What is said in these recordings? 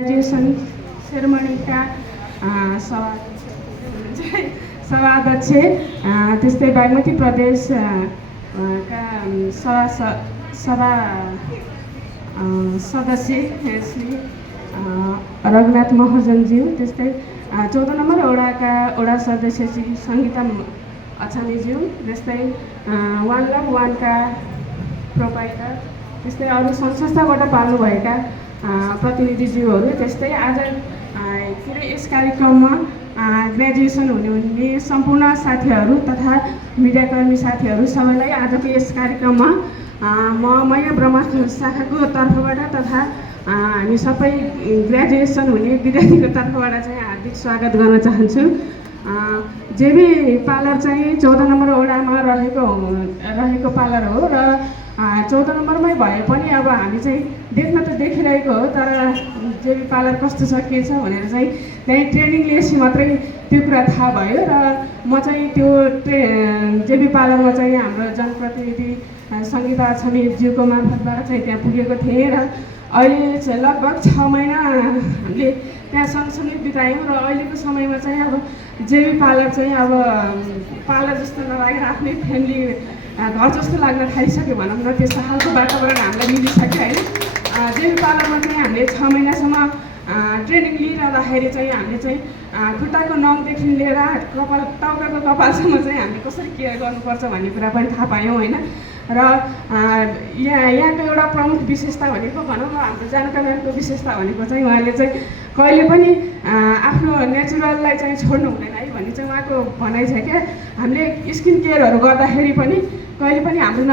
Graduation सेरेमनीका सभाध्यक्ष त्यस्तै बागमती प्रदेश का सभा सदस्य श्री रघुनाथ महर्जनज्यू, त्यस्तै 14 नम्बर वडा सदस्य श्री सङ्गीता अछामीज्यू, त्यस्तै वान लभ वानका प्रोपाइटर, त्यस्तै अरू संस्थाबाट पाल्नुभएका प्रतिनिधिज्यूहरू, त्यस्तै आज यस कार्यक्रममा ग्रेजुएसन हुने सम्पूर्ण साथीहरू तथा मिडियाकर्मी साथीहरू सबैलाई आजको यस कार्यक्रममा म माया ब्रह्मा शाखाको तर्फबाट तथा हामी सबै ग्रेजुएसन हुने विद्यार्थीको तर्फबाट चाहिँ हार्दिक स्वागत गर्न चाहन्छु। जेबी पार्लर चाहिँ 14 नम्बर वडामा रहेको पार्लर हो र 14 नम्बरमै भए पनि अब हामी चाहिँ देख्न त देखिरहेको हो, तर जेबी पार्लर कस्तो छ के छ भनेर चाहिँ त्यहीँ ट्रेनिङ लिएपछि मात्रै त्यो कुरा थाहा भयो र म चाहिँ त्यो जेबी पार्लरमा चाहिँ हाम्रो जनप्रतिनिधि सङ्गीता अछामीज्यूको मार्फतबाट चाहिँ त्यहाँ पुगेको थिएँ र अहिले चाहिँ लगभग 6 महिना हामीले त्यहाँ सँगसँगै बितायौँ र अहिलेको समयमा चाहिँ अब जेबी पार्लर चाहिँ अब पार्लर जस्तो नलागेर आफ्नै फ्यामिली घर जस्तो लाग्न थालिसक्यो भनौँ न, त्यस्तो खालको वातावरण हामीलाई मिलिसक्यो होइन। जेबी पार्लरमा चाहिँ हामीले 6 महिनासम्म ट्रेनिङ लिइरहँदाखेरि चाहिँ हामीले चाहिँ खुट्टाको नङदेखि लिएर टाउकाको कपालसम्म चाहिँ हामीले कसरी केयर गर्नुपर्छ भन्ने कुरा पनि थाहा पायौँ होइन। र यहाँको एउटा प्रमुख विशेषता भनेको भनौँ न, हाम्रो जानका म्यामको विशेषता भनेको चाहिँ उहाँले चाहिँ कहिले पनि आफ्नो नेचुरललाई चाहिँ छोड्नु हुँदैन है भन्ने चाहिँ उहाँको भनाइ छ क्या। हामीले स्किन केयरहरू गर्दाखेरि पनि कहिले पनि हाम्रो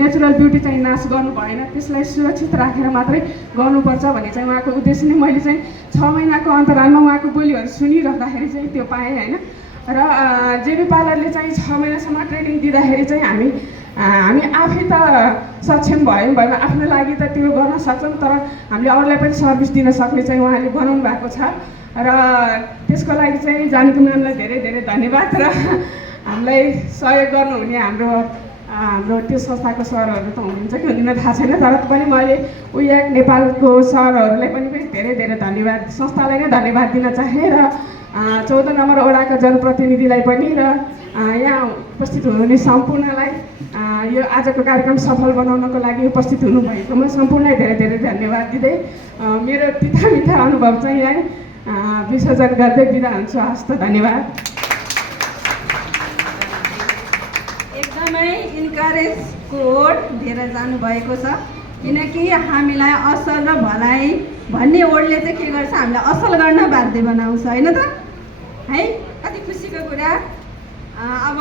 नेचुरल ब्युटी चाहिँ नाश गर्नु भएन, त्यसलाई सुरक्षित राखेर मात्रै गर्नुपर्छ भन्ने चाहिँ उहाँको उद्देश्य नै मैले चाहिँ 6 महिनाको अन्तरालमा उहाँको बोलीहरू सुनिरहँदाखेरि चाहिँ त्यो पाएँ होइन। र जेबी पार्लरले चाहिँ 6 महिनासम्म ट्रेनिङ दिँदाखेरि चाहिँ हामी आफै त सक्षम भयौँ आफ्नो लागि त त्यो गर्न सक्छौँ, तर हामीले अरूलाई पनि सर्भिस दिन सक्ने चाहिँ उहाँले बनाउनु भएको छ र त्यसको लागि चाहिँ जानको म्यामलाई धेरै धेरै धन्यवाद। र हामीलाई सहयोग गर्नुहुने हाम्रो त्यो संस्थाको सरहरू त हुनुहुन्छ कि हुँदैन थाहा छैन, तर पनि मैले उयाक नेपालको सरहरूलाई पनि धेरै धेरै धन्यवाद, संस्थालाई नै धन्यवाद दिन चाहेँ र 14 नम्बर वडाका जनप्रतिनिधिलाई पनि र यहाँ उपस्थित हुनुहुने सम्पूर्णलाई यो आजको कार्यक्रम सफल बनाउनको लागि उपस्थित हुनुभएकोमा सम्पूर्णलाई धेरै धेरै धन्यवाद दिँदै मेरो तिता मिठा अनुभव चाहिँ यहाँ विसर्जन गर्दै बिदा हुन्छु। हस्त धन्यवाद। एकदमै इन्करेजको वर्ड दिएर जानुभएको छ, किनकि हामीलाई असल र भलाइ भन्ने वर्डले चाहिँ के गर्छ, हामीलाई असल गर्न बाध्य बनाउँछ होइन त है। कति खुसीको कुरा। अब